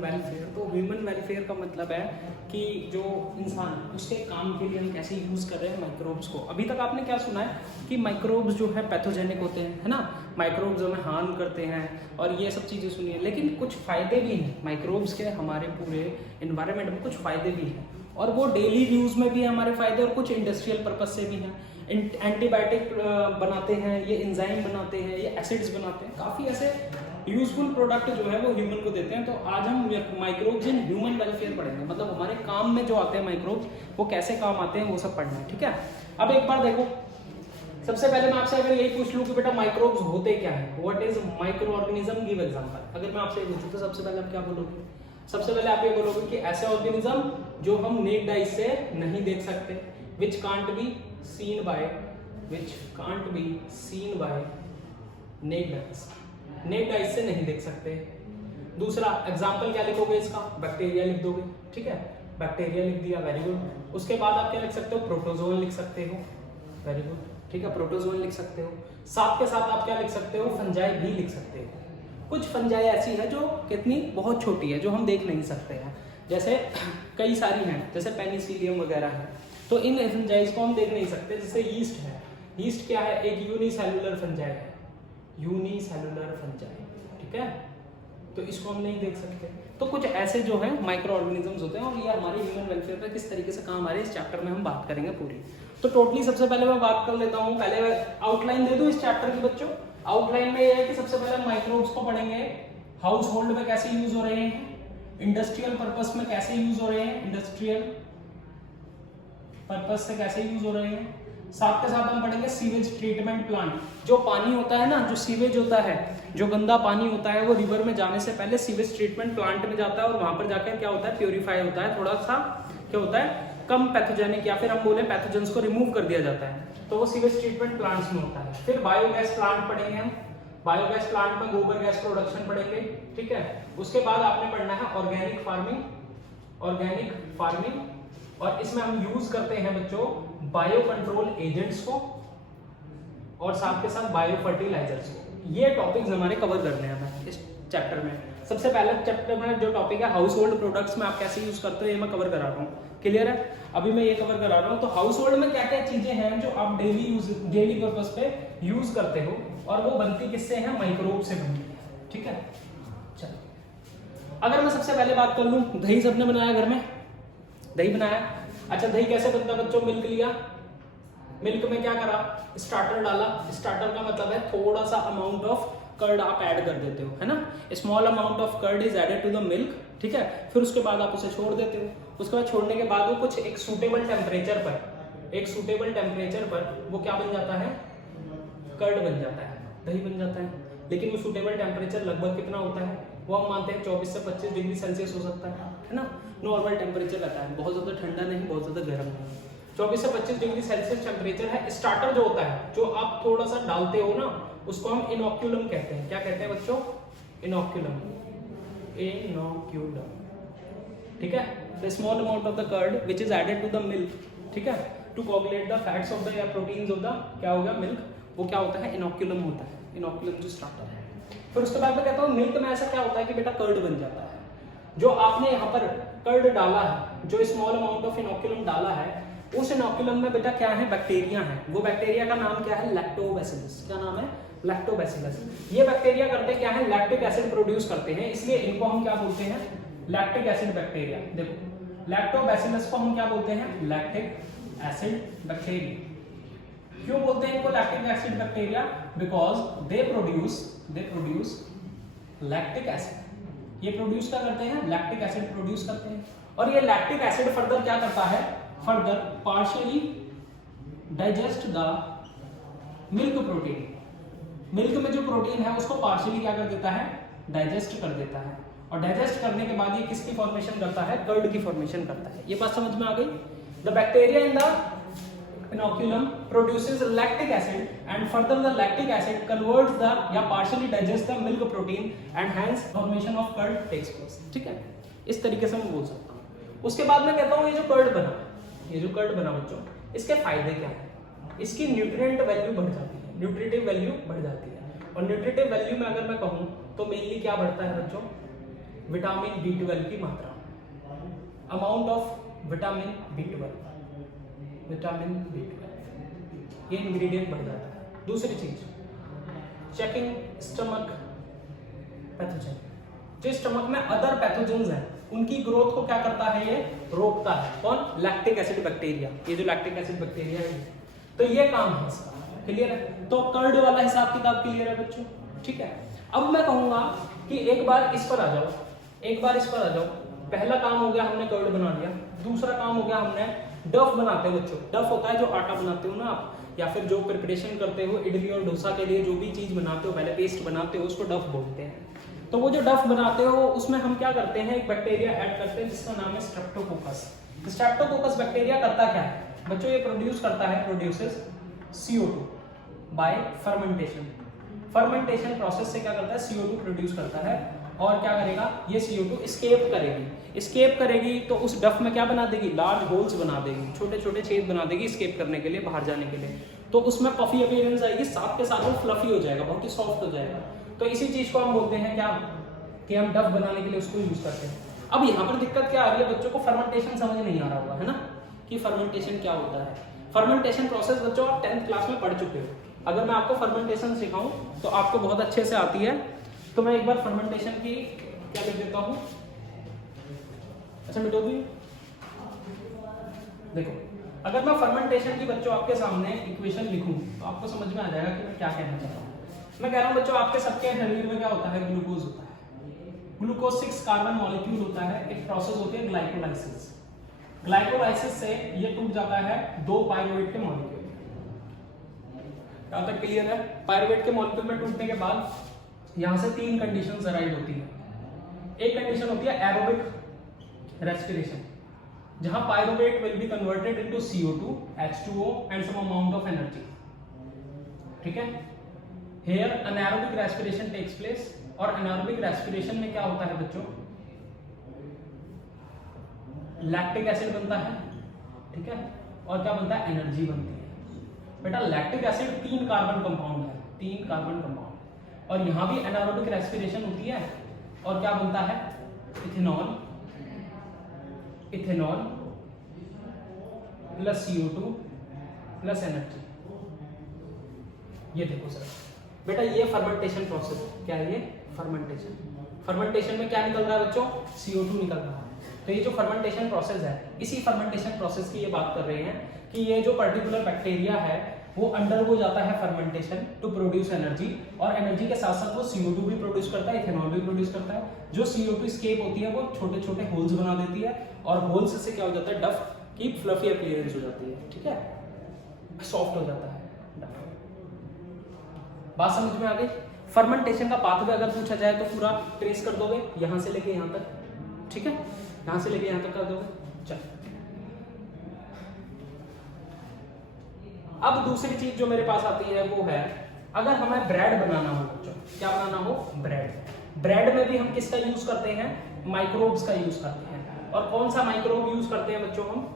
Welfare. तो human welfare का मतलब है कि जो इंसान उसके काम के लिए हम कैसे यूज़ कर रहे हैं माइक्रोब्स को। अभी तक आपने क्या सुना है कि माइक्रोब्स जो है पैथोजेनिक होते हैं, है ना, माइक्रोब्स हमें हार्म करते हैं और ये सब चीज़ें सुनी है, लेकिन कुछ फ़ायदे भी हैं माइक्रोब्स के, हमारे पूरे इन्वायरमेंट में कुछ फ़ायदे भी हैं और वो डेली यूज़ में भी है हमारे फ़ायदे और कुछ इंडस्ट्रियल पर्पज़ से भी हैं। एंटीबायोटिक बनाते हैं, ये एंजाइम बनाते हैं, ये एसिड्स बनाते हैं, काफ़ी ऐसे यूजफुल प्रोडक्ट जो है वो ह्यूमन को देते हैं। तो आज हम माइक्रोब्स इन ह्यूमन वेलफेयर पढ़ेंगे, मतलब हमारे काम में जो आते हैं माइक्रोब्स वो कैसे काम आते हैं वो सब पढ़ना है, ठीक है। अब एक बार देखो, सबसे पहले मैं आपसे अगर यही पूछ लूं कि बेटा माइक्रोब्स होते क्या है, what is micro organism, give example. अगर मैं आपसे पूछूं तो सबसे पहले आप क्या बोलोगे? सबसे पहले आप ये बोलोगे कि ऐसे ऑर्गेनिज्म जो हम नेक्ड आई से नहीं देख सकते, which can't be seen by naked eyes, naked eyes से नहीं देख सकते। दूसरा एग्जांपल क्या लिखोगे इसका? बैक्टीरिया लिख दोगे, ठीक है, बैक्टीरिया लिख दिया, वेरी गुड। उसके बाद आप क्या लिख सकते हो? प्रोटोजोन लिख सकते हो, वेरी गुड, ठीक है, प्रोटोजोन लिख सकते हो। साथ के साथ आप क्या लिख सकते हो? फंजाई भी लिख सकते हो। कुछ फंजाई ऐसी है जो कितनी बहुत छोटी है, जो हम देख नहीं सकते हैं, जैसे कई सारी हैं, जैसे पेनिसिलियम वगैरह है, तो इन फंजाइज को हम देख नहीं सकते। जैसे यीस्ट है, यीस्ट क्या है? एक यूनिसेलुलर फंजाई है, यूनिसेलुलर फंजाई, ठीक है, तो इसको हम नहीं देख सकते। तो कुछ ऐसे जो है माइक्रो ऑर्गेनिजम्स होते हैं और ये हमारे ह्यूमन वेलफेयर पे किस तरीके से काम आ रहे हैं इस चैप्टर में हम बात करेंगे पूरी। तो टोटली सबसे पहले मैं बात कर लेता हूँ, पहले आउटलाइन दे दूं इस चैप्टर की बच्चों। आउटलाइन में ये है कि सबसे पहले माइक्रोब्स को पढ़ेंगे, हाउस होल्ड में कैसे यूज हो रहे हैं, इंडस्ट्रियल पर्पस में कैसे यूज हो रहे हैं, इंडस्ट्रियल पर्पस से कैसे यूज हो रहे हैं। साथ के साथ हम पढ़ेंगे सीवेज ट्रीटमेंट प्लांट, जो पानी होता है ना, जो सीवेज होता है, जो गंदा पानी होता है, वो रिवर में जाने से पहले सीवेज ट्रीटमेंट प्लांट में जाता है और वहां पर जाकर क्या होता है? प्योरीफाई होता है, थोड़ा सा क्या होता है? कम पैथोजेनिक या फिर हम बोले पैथोजेंस को रिमूव कर दिया जाता है, तो वो सीवेज ट्रीटमेंट प्लांट्स में होता है। फिर बायोगैस प्लांट पढ़ेंगे हम, बायोगैस प्लांट में गोबर गैस प्रोडक्शन पढ़ेंगे, ठीक है। उसके बाद आपने पढ़ना है ऑर्गेनिक फार्मिंग, ऑर्गेनिक फार्मिंग, और इसमें हम यूज करते हैं बच्चों बायो कंट्रोल एजेंट्स को और साथ के साथ बायो फर्टिलाइजर्स को। ये टॉपिक्स हमारे कवर करने हैं इस चैप्टर में। सबसे पहले चैप्टर में जो टॉपिक है हाउस होल्ड प्रोडक्ट्स में आप कैसे यूज करते हो, ये मैं कवर करा रहा हूँ, क्लियर है। अभी मैं ये कवर करा रहा हूँ। तो हाउस होल्ड में क्या क्या चीजें हैं जो आप डेली पर्पस पे यूज करते हो और वो बनती किससे है? माइक्रोब से बनती है, ठीक है। चलो, अगर मैं सबसे पहले बात कर लूँ, दही सबने बनाया घर में, दही बनाया। अच्छा, दही कैसे बनता है बच्चों? मिल्क लिया, मिल्क में क्या करा? स्टार्टर डाला। स्टार्टर का मतलब है थोड़ा सा अमाउंट ऑफ कर्ड आप ऐड कर देते हो, है ना, small amount of curd is added to the milk, ठीक है। फिर उसके बाद आप उसे छोड़ देते हो। उसके बाद छोड़ने के बाद वो कुछ एक सूटेबल टेम्परेचर पर वो क्या बन जाता है? कर्ड बन जाता है, दही बन जाता है। लेकिन वो सूटेबल टेम्परेचर लगभग कितना होता है? वो हम मानते हैं 24 से 25 डिग्री सेल्सियस हो सकता है ना, नॉर्मल टेम्परेचर रहता है, बहुत ज्यादा ठंडा नहीं, बहुत ज्यादा गर्म नहीं। 24 से 25 डिग्री सेल्सियस टेम्परेचर है। स्टार्टर जो होता है, जो आप थोड़ा सा डालते हो ना, उसको हम इनोक्यूलम कहते हैं। क्या कहते हैं बच्चों? इनोक्यूलम, ठीक है। The small amount of the curd which is added to the milk, ठीक है, to coagulate the fats of the या प्रोटीन्स ऑफ द क्या होगा? मिल्क, वो क्या होता है? इनोक्यूलम होता है, इनोक्यूलम जो स्टार्टर है। फिर उसके बाद मैं कहता हूँ मिल्क में ऐसा क्या होता है कि बेटा कर्ड बन जाता है। जो आपने यहाँ पर कर्ड डाला है, जो स्मॉल अमाउंट ऑफ इनोक्यूलम डाला है, उस इनोक्यूलम में बेटा क्या है? बैक्टीरिया है। वो बैक्टीरिया का नाम क्या है? लैक्टोबैसिलस। क्या नाम है? लैक्टोबैसिलस। ये बैक्टीरिया करते क्या है? लैक्टिक एसिड प्रोड्यूस करते हैं, इसलिए इनको हम क्या बोलते हैं? Lactic acid bacteria. देखो, लैक्टोबैसिलस को हम क्या बोलते हैं? Lactic acid bacteria. क्यों बोलते हैं इनको lactic acid bacteria? Because they produce lactic acid. ये प्रोड्यूस क्या करते हैं? लैक्टिक एसिड प्रोड्यूस करते हैं। और ये लैक्टिक एसिड फर्दर क्या करता है? Further partially digest the milk protein. Milk में जो प्रोटीन है उसको पार्शियली क्या कर देता है? डाइजेस्ट कर देता है। और डाइजेस्ट करने के बाद ये किसकी फॉर्मेशन करता है? कर्ड की फॉर्मेशन करता है। ये बात समझ में आ गई? The bacteria in the inoculum produces lactic acid and further the lactic acid converts the या partially digests the milk protein and hence formation of curd takes place, ठीक है। इस तरीके से मैं बोल सकता हूँ। उसके बाद मैं कहता हूँ ये जो कर्ड बना बच्चों, इसके फायदे क्या है? इसकी न्यूट्रिएंट वैल्यू बढ़ जाती है, न्यूट्रिटिव वैल्यू बढ़ जाती है। और न्यूट्रिटिव वैल्यू में अगर मैं कहूँ तो मेनली क्या बढ़ता है बच्चों? विटामिन B12 की मात्रा, amount of vitamin B12, vitamin B12, ये इंग्रेडिएंट बढ़ जाता है। दूसरी चीज, चेकिंग स्टमक पैथोजन, जो स्टमक में अदर पैथोजेंस हैं उनकी ग्रोथ को क्या करता है, ये रोकता है। कौन? Lactic acid bacteria. ये जो लैक्टिक एसिड बैक्टीरिया है, तो ये काम है इसका। क्लियर है? तो कर्ड वाला हिसाब किताब क्लियर है बच्चों? ठीक है। अब मैं कहूंगा कि एक बार इस पर आ जाओ, एक बार इस पर आ जाओ। पहला काम हो गया, हमने कर्ड बना लिया। दूसरा काम हो गया, हमने डफ बनाते हो बच्चों। डफ होता है जो आटा बनाते हो ना आप, या फिर जो प्रिपरेशन करते हो इडली और डोसा के लिए, जो भी चीज बनाते हो, पहले पेस्ट बनाते हो, उसको डफ बोलते हैं। तो वो जो डफ बनाते हो उसमें हम क्या करते हैं, एक बैक्टीरिया ऐड करते हैं जिसका नाम है स्ट्रेप्टोकोकस। स्ट्रेप्टोकोकस बैक्टीरिया करता क्या है बच्चों? ये प्रोड्यूस करता है, produces CO2 bye fermentation. Fermentation process से क्या करता है, CO2 प्रोड्यूस करता है। और क्या करेगा, ये CO2 एस्केप करेगी। एस्केप करेगी तो उस डफ में क्या बना देगी, लार्ज होल्स बना देगी, छोटे छोटे छेद बना देगी एस्केप करने के लिए, बाहर जाने के लिए। तो उसमें पफी अपीयरेंस आएगी, साथ के साथ वो फ्लफी हो जाएगा, बहुत ही सॉफ्ट हो जाएगा। तो इसी चीज को हम बोलते हैं क्या, कि हम डफ बनाने के लिए उसको यूज करते हैं। अब यहाँ पर दिक्कत क्या आ रही है बच्चों को, फर्मेंटेशन समझ नहीं आ रहा होगा, है ना, कि फर्मेंटेशन क्या होता है। फर्मेंटेशन प्रोसेस बच्चों आप 10th क्लास में पढ़ चुके हो। अगर मैं आपको फर्मेंटेशन सिखाऊं तो आपको बहुत अच्छे से आती है। तो मैं एक बार फर्मेंटेशन की क्या लिख देता हूं, अच्छा मिटो दी। देखो, अगर मैं फर्मेंटेशन की बच्चों आपके सामने इक्वेशन लिखूं तो आपको समझ में आ जाएगा कि मैं क्या कहना चाहता हूं। मैं कह रहा हूं बच्चों, आपके सबके शरीर में क्या होता है, ग्लूकोज होता है। ग्लूकोज 6 कार्बन मॉलिक्यूल होता है। एक प्रोसेस होती है ग्लाइकोलाइसिस। ग्लाइकोलाइसिस से ये टूट जाता है 2 पायरुवेट के मॉलिक्यूल। यहां तक क्लियर है? पायरुवेट के मॉलिक्यूल में टूटने के बाद यहां से 3 कंडीशंस अराइव होती है। एक कंडीशन होती है एरोबिक रेस्पिरेशन, जहां pyruvate will be converted into CO2, H2O and some amount of energy. ठीक है, here anaerobic respiration takes place. और अनएरोबिक रेस्पिरेशन में क्या होता है बच्चों, लैक्टिक एसिड बनता है। ठीक है, और क्या बनता है, एनर्जी बनती है। बेटा लैक्टिक एसिड 3 कार्बन कंपाउंड है, 3 कार्बन कंपाउंड। और यहां भी एनारोबिक रेस्पिरेशन होती है। और क्या बनता है, ethanol, ethanol plus CO2 plus energy. ये देखो सर बेटा, ये फर्मेंटेशन प्रोसेस क्या है, ये फर्मेंटेशन। फर्मेंटेशन में क्या निकल रहा है बच्चों, CO2 निकल रहा है। तो ये जो फर्मेंटेशन प्रोसेस है, इसी फर्मेंटेशन प्रोसेस की ये बात कर रहे हैं कि ये जो पर्टिकुलर बैक्टीरिया है वो अंडरगो जाता है फर्मेंटेशन टू प्रोड्यूस एनर्जी। और एनर्जी के साथ साथ वो CO2 भी प्रोड्यूस करता है, इथेनॉल भी प्रोड्यूस करता है। जो CO2 एस्केप होती है वो छोटे छोटे होल्स बना देती है, और होल्स से क्या हो जाता है, डफ की फ्लफी अपीयरेंस हो जाती है। ठीक है, सॉफ्ट हो जाता है डफ। बात समझ में आ गई? फर्मेंटेशन का पाथवे अगर पूछा जाए तो पूरा ट्रेस कर दोगे, यहां से लेके यहां तक। ठीक है, यहां से लेके यहां तक कर दोगे। चल, अब दूसरी चीज जो मेरे पास आती है वो है, अगर हमें ब्रेड बनाना हो बच्चों, क्या बनाना हो, ब्रेड। ब्रेड में भी हम किसका यूज करते हैं, माइक्रोब्स का यूज करते हैं। और कौन सा माइक्रोब यूज करते हैं बच्चों, हम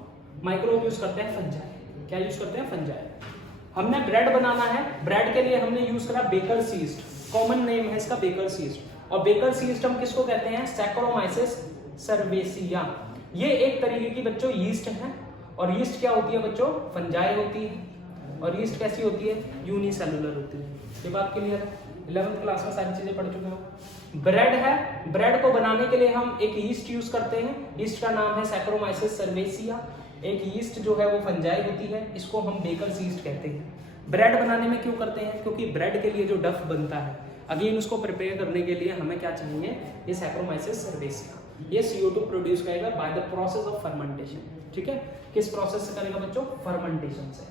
माइक्रोब यूज करते हैं फंजाई। क्या यूज करते हैं, फंजाई। हमने ब्रेड बनाना है, ब्रेड के लिए हमने यूज करा बेकर्स यीस्ट। कॉमन नेम है इसका बेकर्स यीस्ट। और बेकर्स यीस्ट हम किसको कहते हैं, सैक्रोमाइसिस सर्वेसिया। ये एक तरीके की बच्चों यीस्ट है। और यीस्ट क्या होती है बच्चों, फंजाई होती है। और यीस्ट कैसी होती है, यूनिसेलुलर होती है। ये बात क्लियर है? 11th क्लास में सारी चीजें पढ़ चुके हो। ब्रेड है, ब्रेड को बनाने के लिए हम एक यीस्ट यूज करते हैं। यीस्ट का नाम है सैक्रोमाइसिस सर्वेसिया। एक यीस्ट जो है वो फंजाई होती है, इसको हम बेकर्स यीस्ट कहते हैं। ब्रेड बनाने में क्यों करते हैं, क्योंकि ब्रेड के लिए जो डफ बनता है, अगेन उसको प्रिपेयर करने के लिए हमें क्या चाहिए, ये सैक्रोमाइसिस सर्वेसिया। ये CO2 प्रोड्यूस करेगा by the process of fermentation. ठीक है, किस प्रोसेस से करेगा बच्चों, फर्मेंटेशन से।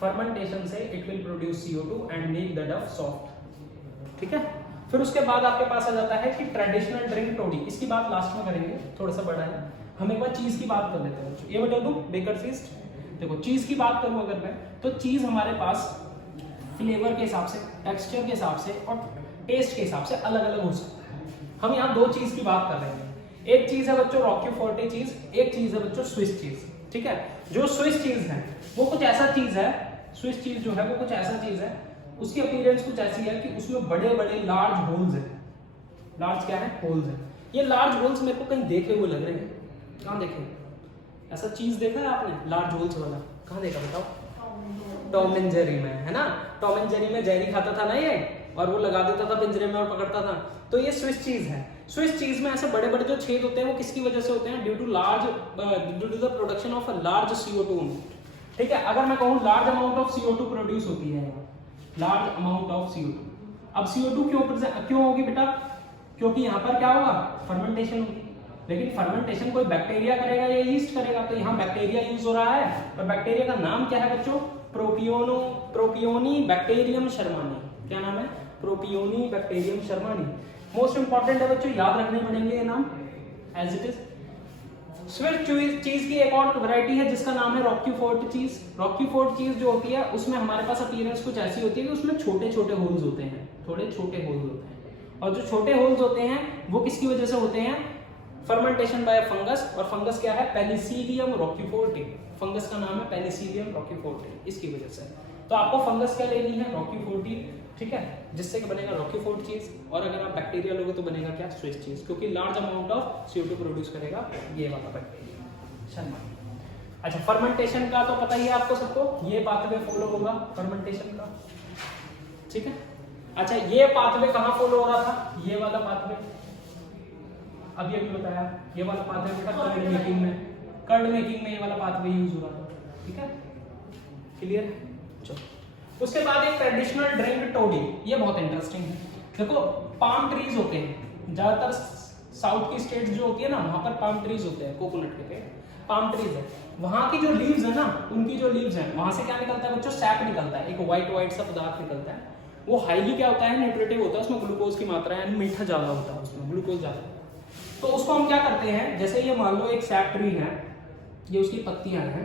फर्मेंटेशन से it will produce CO2 and make the डफ सॉफ्ट। ठीक है, फिर उसके बाद आपके पास आ जाता है कि ट्रेडिशनल ड्रिंक टोडी। इसकी बात लास्ट में करेंगे, थोड़ा सा बड़ा है। हम एक बार चीज की बात कर लेते हैं। ये बता दूं, बेकर्स यीस्ट। देखो चीज की बात करूं अगर मैं, तो चीज हमारे पास फ्लेवर के हिसाब से, टेक्सचर के हिसाब से और टेस्ट के हिसाब से अलग अलग हो सकता है। हम यहाँ 2 चीज की बात कर रहे हैं। एक चीज है बच्चों रॉक्यूफोर्टे चीज, एक चीज है बच्चों स्विस चीज। ठीक है, जो स्विस चीज है वो कुछ ऐसा चीज है, स्विस चीज जो है वो कुछ ऐसा चीज है, उसकी अपीयरेंस कुछ ऐसी है कि उसमें बड़े बड़े लार्ज होल्स है। लार्ज क्या है, होल्स है। ये लार्ज होल्स मेरे को कहीं देखे हुए लग रहे हैं, कहाँ देखे? ऐसा चीज देखा है आपने लार्ज होल्स वाला? कहाँ देखा बताओ? टॉम एंड जेरी में, है ना? टॉम एंड जेरी में जेरी खाता था ना ये, और वो लगा देता था पिंजरे में और पकड़ता था। तो ये स्विस चीज है। स्विस चीज में ऐसे बड़े बड़े जो छेद होते हैं वो किसकी वजह से होते हैं? Due to the production of a large CO2। ठीक है, अगर मैं कहूँ large amount of CO2 produce होती है, लार्ज अमाउंट ऑफ CO2। अब CO2 क्यों होगी बेटा? क्योंकि यहाँ पर क्या होगा? फर्मेंटेशन होगी। लेकिन फर्मेंटेशन कोई बैक्टीरिया करेगा या यीस्ट करेगा? तो यहाँ बैक्टीरिया यूज हो रहा है, और बैक्टीरिया का नाम क्या है बच्चों? Propionibacterium shermanii. क्या नाम है? Propionibacterium shermanii. Most important है बच्चों, याद रखने पड़ेंगे ये नाम as it is. Swiss cheese की एक और वैरायटी है जिसका नाम है रॉकीफोर्ट चीज। रॉकीफोर्ट चीज जो होती है उसमें हमारे पास अपीयरेंस कुछ ऐसी होती है कि उसमें छोटे छोटे होल्स होते हैं, थोड़े छोटे होल्स होते हैं। और जो छोटे होल्स होते हैं वो किसकी वजह से होते हैं? Fermentation bye fungus. और फंगस क्या है? पेनिसिलियम रॉकीफोर्टी। फंगस का नाम है पेनिसिलियम रॉकीफोर्टी, इसकी वजह से। तो आपको फंगस क्या लेनी है? रॉकीफोर्टी, ठीक है, जिससे कि बनेगा रॉकीफोर्ट चीज। और अगर आप बैक्टीरिया लोगे तो बनेगा क्या? स्विस चीज, क्योंकि large amount of CO2 produce करेगा ये वाला बैक्टीरिया। शर्मा। अच्छा, फर्मेंटेशन का तो पता ही है आपको सबको, ये पाथवे फॉलो होगा फर्मेंटेशन का, ठीक है। अच्छा, ये पाथवे कहाँ फॉलो हो रहा था? ये वाला पाथवे अभी बताया, ये वाला पाथवे बेटा कर्ड मेकिंग में, कर्ड मेकिंग में ये वाला पाथवे यूज हो रहा था, ठीक है, क्लियर? चलो, उसके बाद एक ट्रेडिशनल ड्रिंक टोडी। ये बहुत इंटरेस्टिंग है। देखो, पाम ट्रीज होते हैं ज्यादातर साउथ की स्टेट्स जो होती है ना, वहां पर पाम ट्रीज होते हैं, कोकोनट के पेड़, पाम ट्रीज है। वहां की जो लीव्स है ना, उनकी जो लीव्स है, वहां से क्या निकलता है बच्चों? सैप निकलता है, एक व्हाइट सा पदार्थ निकलता है। वो हाईली क्या होता है? न्यूट्रिटिव होता है, उसमें ग्लूकोज की मात्रा है, मीठा ज्यादा होता है, उसमें ग्लूकोज ज्यादा। तो उसको हम क्या करते हैं, जैसे ये मान लो एक सैप ट्री है, ये उसकी पत्तियां हैं,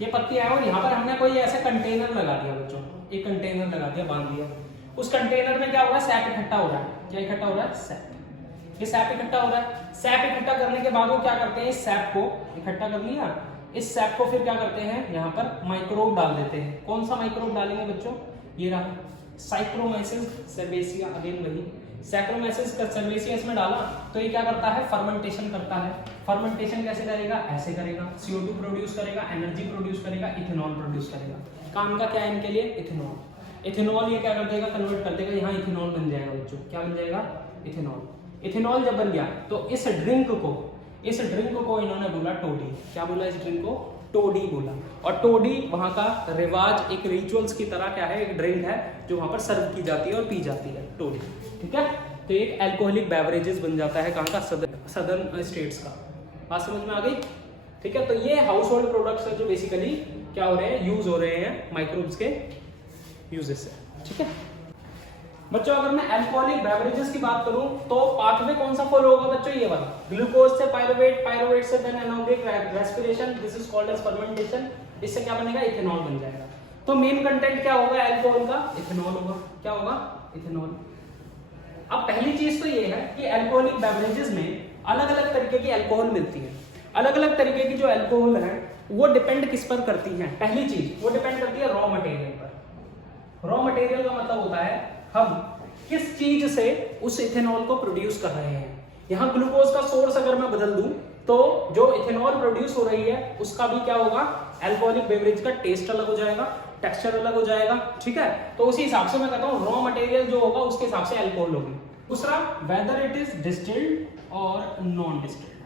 ये पत्तियां हैं, और यहाँ पर हमने कोई ऐसे कंटेनर लगा दिया बच्चों, एक कंटेनर लगा दिया, बांध दिया। उस कंटेनर में क्या हो रहा है? सैप इकट्ठा हो रहा है। क्या इकट्ठा हो रहा है? सैप। ये सैप इकट्ठा हो रहा है। सैप इकट्ठा करने के बाद वो क्या करते हैं? इस सैप को इकट्ठा कर लिया, इस सैप को फिर क्या करते हैं? यहाँ पर माइक्रोब डाल देते हैं। कौन सा माइक्रोब डालेंगे बच्चों? ये रहा साइक्रोमाइसिस सर्वेसिया, अगेन वही सैक्रोमाइसिस सर्वेसिया इसमें डाला, तो ये क्या करता है? फर्मेंटेशन करता है। फर्मेंटेशन कैसे करेगा? ऐसे करेगा, CO2 प्रोड्यूस करेगा, एनर्जी प्रोड्यूस करेगा, इथेनॉल प्रोड्यूस करेगा। काम का क्या है इनके लिए? इथेनॉल। इथेनॉल ये क्या कर देगा? कन्वर्ट कर देगा, यहाँ इथेनॉल बन जाएगा बच्चों। क्या बन जाएगा? इथेनॉल। इथेनॉल जब बन गया तो इस ड्रिंक को इन्होंने बोला टोडी। क्या बोला इस ड्रिंक को? टोडी बोला। और टोडी वहां का रिवाज, एक रिचुअल्स की तरह क्या है? एक ड्रिंक है जो वहां पर सर्व की जाती है और पी जाती है, टोडी, ठीक है। तो एक अल्कोहलिक बेवरेजेस बन जाता है, कहाँ का? सदर्न स्टेट्स का। बात समझ में आ गई? ठीक है। तो ये हाउस होल्ड प्रोडक्ट्स है जो बेसिकली क्या हो रहे हैं? यूज हो रहे हैं माइक्रोब्स के यूजेस से, ठीक है बच्चों। अगर मैं अल्कोहलिक बेवरेजेस की बात करूं तो पाथवे कौन सा फॉलो होगा बच्चों? ये वाला, ग्लूकोज से पायरुवेट, पायरुवेट से then anaerobic respiration, this is called as fermentation. इससे क्या बनेगा? इथेनॉल बन जाएगा। तो मेन कंटेंट क्या होगा अल्कोहल का? इथेनॉल होगा। क्या होगा? इथेनॉल। अब पहली चीज तो ये है कि अल्कोहलिक बेवरेजेस में अलग अलग तरीके की अल्कोहल मिलती है। अलग अलग तरीके की जो अल्कोहल है वो डिपेंड किस पर करती है? पहली चीज वो डिपेंड करती है रॉ मटेरियल पर। रॉ मटेरियल का मतलब होता है हम किस चीज से उस इथेनॉल को प्रोड्यूस कर रहे हैं। यहाँ ग्लूकोज का सोर्स अगर मैं बदल दूं तो जो इथेनॉल प्रोड्यूस हो रही है उसका भी क्या होगा? अल्कोहलिक बेवरेज का टेस्ट अलग हो जाएगा, टेक्सचर अलग हो जाएगा, ठीक है। तो उसी हिसाब से मैं कहता हूँ रॉ मटेरियल जो होगा उसके हिसाब से अल्कोहल होगी। दूसरा, वेदर इट इज डिस्टिल्ड और नॉन डिस्टिल्ड,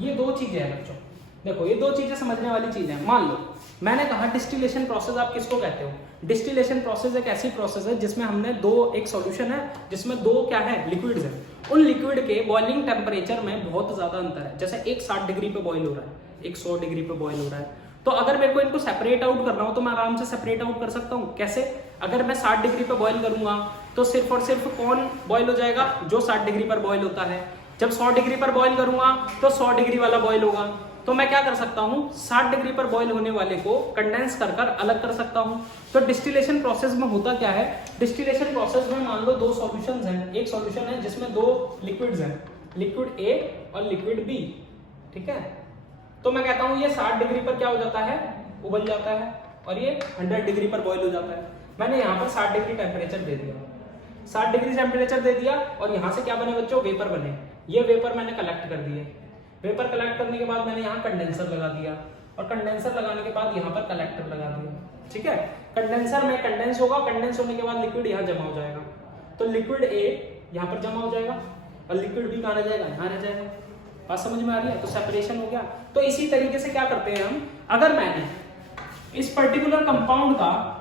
ये दो चीजें हैं बच्चों। देखो ये दो चीजें समझने वाली चीजें हैं। मान लो मैंने कहा डिस्टिलेशन प्रोसेस आप किसको कहते हो? डिस्टिलेशन प्रोसेस एक ऐसी प्रोसेस है जिसमें हमने एक सॉल्यूशन है जिसमें दो क्या है? लिक्विड्स हैं। उन लिक्विड के बॉइलिंग टेम्परेचर में बहुत ज्यादा अंतर है। जैसे एक 60 डिग्री पे बॉइल हो रहा है, एक 100 डिग्री पे बॉइल हो रहा है। तो अगर मेरे को इनको सेपरेट आउट करना हो तो मैं आराम से सेपरेट आउट कर सकता हूँ। कैसे? अगर मैं 60 डिग्री पे बॉइल करूंगा तो सिर्फ और सिर्फ कौन बॉइल हो जाएगा? जो 60 डिग्री पर बॉइल होता है। जब 100 डिग्री पर बॉइल करूंगा तो 100 डिग्री वाला बॉइल होगा। तो मैं क्या कर सकता हूं? 60 डिग्री पर बॉइल होने वाले को कंडेंस कर अलग कर सकता हूं। तो डिस्टिलेशन प्रोसेस में होता क्या है? डिस्टिलेशन प्रोसेस में मान लो दो सॉल्यूशंस हैं। एक सॉल्यूशन है जिसमें दो लिक्विड्स हैं, लिक्विड ए और लिक्विड बी, ठीक है। तो मैं कहता हूं ये 60 डिग्री पर क्या हो जाता है? उबल जाता है, और ये 100 डिग्री पर बॉइल हो जाता है। मैंने यहाँ पर 60 डिग्री टेम्परेचर दे दिया। 60 डिग्री टेम्परेचर दे दिया और यहाँ से क्या बने बच्चों, वेपर बने। ये वेपर मैंने कलेक्ट कर दिए। वेपर कलेक्ट करने के बाद मैंने यहाँ कंडेंसर लगा दिया और कंडेंसर लगाने के बाद यहाँ पर कलेक्टर लगा दिया। ठीक है, कंडेंसर में कंडेंस होगा, कंडेंस होने के बाद लिक्विड यहाँ जमा हो जाएगा। तो लिक्विड ए यहाँ पर जमा हो जाएगा और लिक्विड बी कहाँ रह जाएगा, यहाँ रह जाएगा। बात समझ में आ रही है? तो सेपरेशन हो गया। तो इसी तरीके से क्या करते हैं हम, अगर मैंने इस पर्टिकुलर कंपाउंड का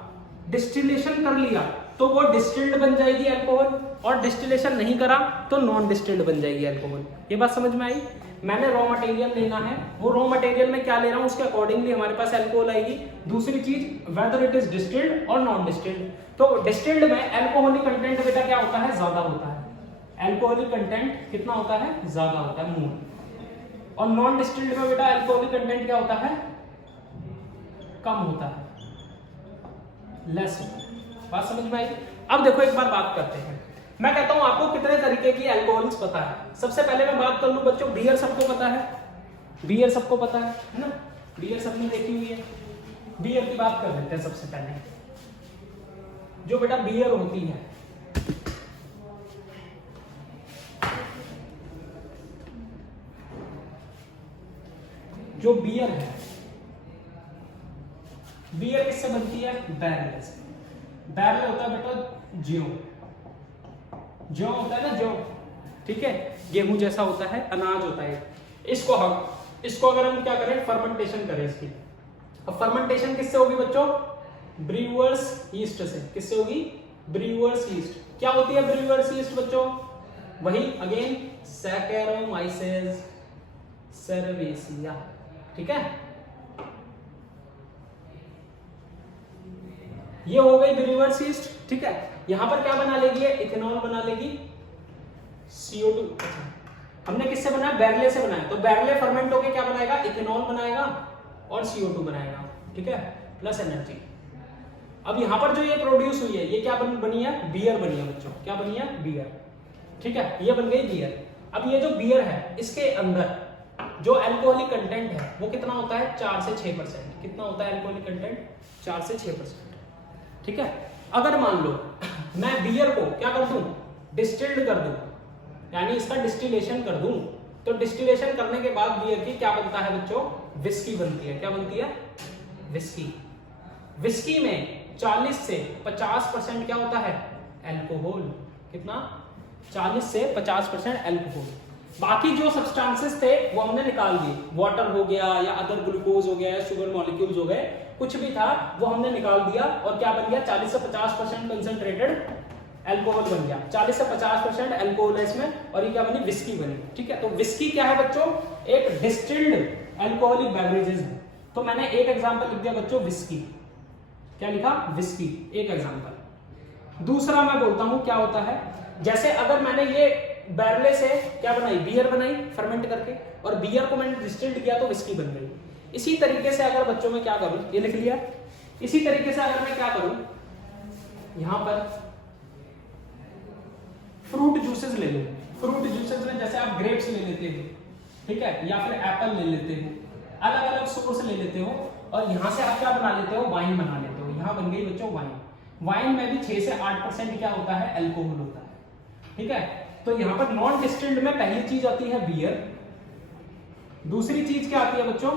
डिस्टिलेशन कर लिया तो वो डिस्टिल्ड बन जाएगी अल्कोहल, और डिस्टिलेशन नहीं करा तो नॉन डिस्टिल्ड बन जाएगी अल्कोहल। ये बात समझ में आई? मैंने रॉ मटेरियल लेना है, वो रॉ मटेरियल में क्या ले रहा हूँ उसके अकॉर्डिंगली हमारे पास अल्कोहल आएगी। दूसरी चीज वेदर इट इज डिस्टिल्ड और नॉन डिस्टिल्ड। तो डिस्टिल्ड में अल्कोहलिक कंटेंट बेटा क्या होता है, ज्यादा होता है। अल्कोहलिक कंटेंट कितना होता है, ज्यादा होता है, मोल। और नॉन डिस्टिल्ड में बेटा अल्कोहलिक कंटेंट क्या होता है, कम होता है, लेस होता है। बात समझ में आई? अब देखो एक बार बात करते हैं। मैं कहता हूं आपको कितने तरीके की अल्कोहल्स पता है। सबसे पहले मैं बात कर लूं बच्चों, बियर सबको पता है, बियर सबको पता है ना, बियर सबने देखी हुई है। बियर की बात कर लेते हैं सबसे पहले। जो बेटा बियर होती है, जो बियर है, बियर किससे बनती है, बैरल से। बैरल होता है बेटा ज्यों, ज्यों होता है ना, ज्यों, ठीक है, गेहूं जैसा होता है, अनाज होता है। इसको अगर हम क्या करें, फर्मेंटेशन करें इसकी। अब फर्मेंटेशन किससे होगी बच्चों, ब्रीवर्स यीस्ट से। किससे होगी, ब्रीवर्स यीस्ट। क्या होती है ब्रीवर्स यीस्ट बच्चों, वही अगेन सैकेरोमाइसेस सेरेविसिया। ठीक है, ये हो गई ब्रीवर्स यीस्ट। ठीक है, यहां पर क्या बना लेगी, इथेनॉल बना लेगी, CO2। हमने किससे बनाया, बैरले से बनाया। तो बैरले फर्मेंट होके क्या बनाएगा, इथेनॉल बनाएगा और CO2 बनाएगा। ठीक है, प्लस एनर्जी। अब यहां पर जो ये प्रोड्यूस हुई है, ये क्या बनी है, बियर बनी है बच्चों। क्या बनी है, बियर। ठीक है, ये बन गई बियर। अब ये जो बियर है, इसके अंदर जो अल्कोहलिक कंटेंट है वो कितना होता है, 4 से 6%। कितना होता है अल्कोहलिक कंटेंट, 4 से 6%। ठीक है, अगर मान लो मैं बियर को क्या कर दूं, डिस्टिल्ड कर दूं, यानी इसका डिस्टिलेशन कर दूं, तो डिस्टिलेशन करने के बाद बियर की क्या बनता है बच्चों, विस्की बनती है। क्या बनती है, विस्की। विस्की में 40 से 50% क्या होता है, अल्कोहल। कितना, 40 से 50% अल्कोहल। बाकी जो सब्सटेंसेस थे वो हमने निकाल दिए, वाटर हो गया या अदर ग्लूकोज हो गया या शुगर मॉलिक्यूल्स हो गए, कुछ भी था वो हमने निकाल दिया और क्या बन गया, 40 से 50% कंसंट्रेटेड अल्कोहल बन गया। 40 से 50% अल्कोहल है इसमें, और ये क्या बनी, विस्की बनी। ठीक है, तो विस्की क्या है बच्चों, एक डिस्टिल्ड अल्कोहलिक बेवरेजेस है। तो मैंने एक एग्जांपल लिख दिया बच्चों, विस्की। क्या लिखा, विस्की, एक एग्जांपल। दूसरा मैं बोलता हूं क्या होता है, जैसे अगर मैंने ये बैरले से क्या बनाई, बियर बनाई फर्मेंट करके, और बियर को मैंने डिस्टिल्ड किया तो विस्की बन गई। इसी तरीके से अगर बच्चों में क्या करूं, ये लिख लिया। इसी तरीके से अगर मैं क्या करूं, यहां पर फ्रूट जूसेस ले लो। फ्रूट जूसेस में जैसे आप ग्रेप्स ले लेते हो, ठीक है, या फिर एप्पल ले लेते हो, अलग अलग सोर्स ले लेते हो, और यहां से आप क्या बना लेते हो, वाइन बना लेते हो। यहां बन गई बच्चों वाइन। वाइन में भी 6 से 8% क्या होता है, अल्कोहल होता है। ठीक है, तो यहां पर नॉन डिस्टिल्ड में पहली चीज आती है बियर, दूसरी चीज क्या आती है बच्चों,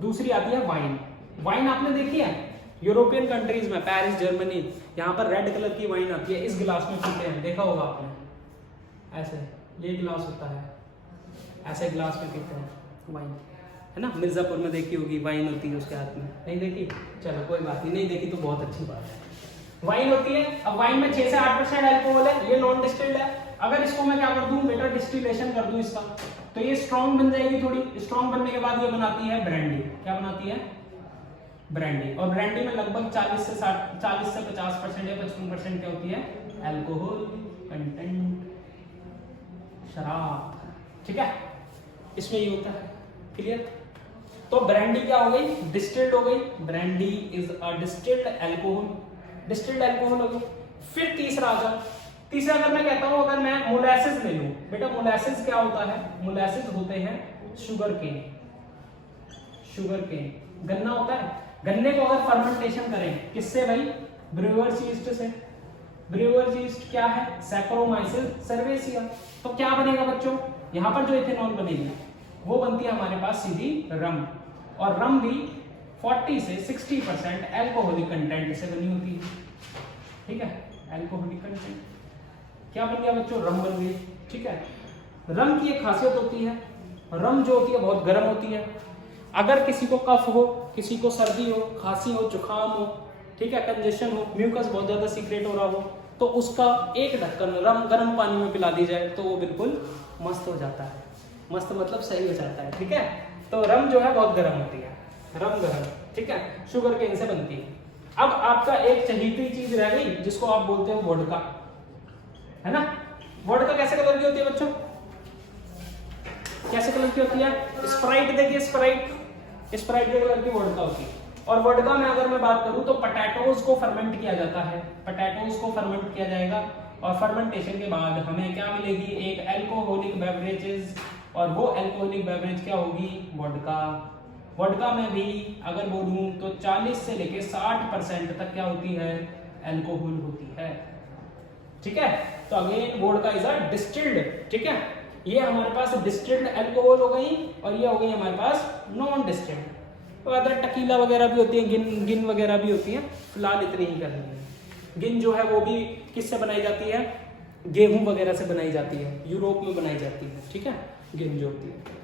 दूसरी आती है वाइन। वाइन आपने देखी है यूरोपियन कंट्रीज में, पेरिस, जर्मनी, यहाँ पर रेड कलर की वाइन आती है, इस गिलास में पीते हैं, देखा होगा आपने। ऐसे ये गिलास होता है, ऐसे गिलास में पीते हैं वाइन, है ना। मिर्जापुर में देखी होगी, वाइन होती है उसके हाथ में, नहीं देखी, चलो कोई बात नहीं देखी तो बहुत अच्छी बात है। वाइन होती है। अब वाइन में 6 से 8% अल्कोहल है, ये नॉन डिस्टिल्ड है। अगर इसको मैं क्या कर दूं बेटा, डिस्टिलेशन कर दूं इसका, तो ये स्ट्रॉन्ग बन जाएगी थोड़ी। स्ट्रॉन्ग बनने के बाद ये बनाती है ब्रांडी। क्या बनाती है, ब्रांडी। और ब्रांडी में लगभग 40 से 50% या 55% क्या होती है, अल्कोहल कंटेंट, शराब। ठीक है, इसमें ये होता है, क्लियर। तो ब्रांडी क्या हो गई, डिस्टिल्ड हो गई। Brandy is a distilled alcohol, distilled alcohol हो गई। फिर तीसरा आ जाओ, तीसरा अगर मैं कहता हूं, अगर मैं मोलासेस ले लूं बेटा, मोलासेस क्या होता है, मोलासेस होते हैं शुगर केन। शुगर केन गन्ना होता है, गन्ने को अगर फर्मेंटेशन करें किससे भाई, ब्रूअर्स यीस्ट से। ब्रूअर्स यीस्ट क्या है? सैक्रोमाइसिस सर्वेसिया। तो क्या बनेगा बच्चों, यहाँ पर जो इथेनॉल बनेगी वो बनती है हमारे पास सीधी रम, और रम भी 40 से 60% एल्कोहलिक कंटेंट से बनी होती है, ठीक है, एल्कोहलिक कंटेंट। क्या बन गया बच्चों? रम बन गई, ठीक है। रम की एक खासियत होती है, रम जो होती है बहुत गर्म होती है। अगर किसी को कफ हो, किसी को सर्दी हो, खांसी हो, जुकाम हो, ठीक है, कंजेशन हो, म्यूकस बहुत ज्यादा सीक्रेट हो रहा हो, तो उसका एक ढक्कन रम गर्म पानी में पिला दी जाए तो वो बिल्कुल मस्त हो जाता है। मस्त मतलब सही हो जाता है, ठीक है। तो रम जो है बहुत गर्म होती है, रम गर्म, ठीक है, शुगर केन से बनती है। अब आपका एक चहीती चीज रह गई जिसको आप बोलते हो वोडका, है ना। वोडका कैसे कलर की होती है बच्चों? कैसे कलर की होती है? स्प्राइट देखिए, स्प्राइट के कलर की वोडका होती है। और वोडका में अगर मैं बात करूं तो पोटैटोज को फर्मेंट किया जाता है, पोटैटोज को फर्मेंट किया जाएगा, और फर्मेंटेशन के बाद हमें क्या मिलेगी? एक एल्कोहलिक बेवरेजेस, और वो एल्कोहलिक बेवरेज क्या होगी? वोडका। वोडका में भी अगर बोलूं तो 40 से लेके 60% तक क्या होती है? एल्कोहल होती है, ठीक है। तो again vodka is a distilled, ठीक है। ये हमारे पास डिस्टिल्ड एल्कोहल हो गई, और ये हो गई हमारे पास नॉन डिस्टिल्ड। तो अदर टकीला वगैरह भी होती है, गिन वगैरह भी होती है, फिलहाल इतनी ही करनी है। गिन जो है वो भी किससे बनाई जाती है? गेहूं वगैरह से बनाई जाती है, यूरोप में बनाई जाती है, ठीक है, गिन जो होती है।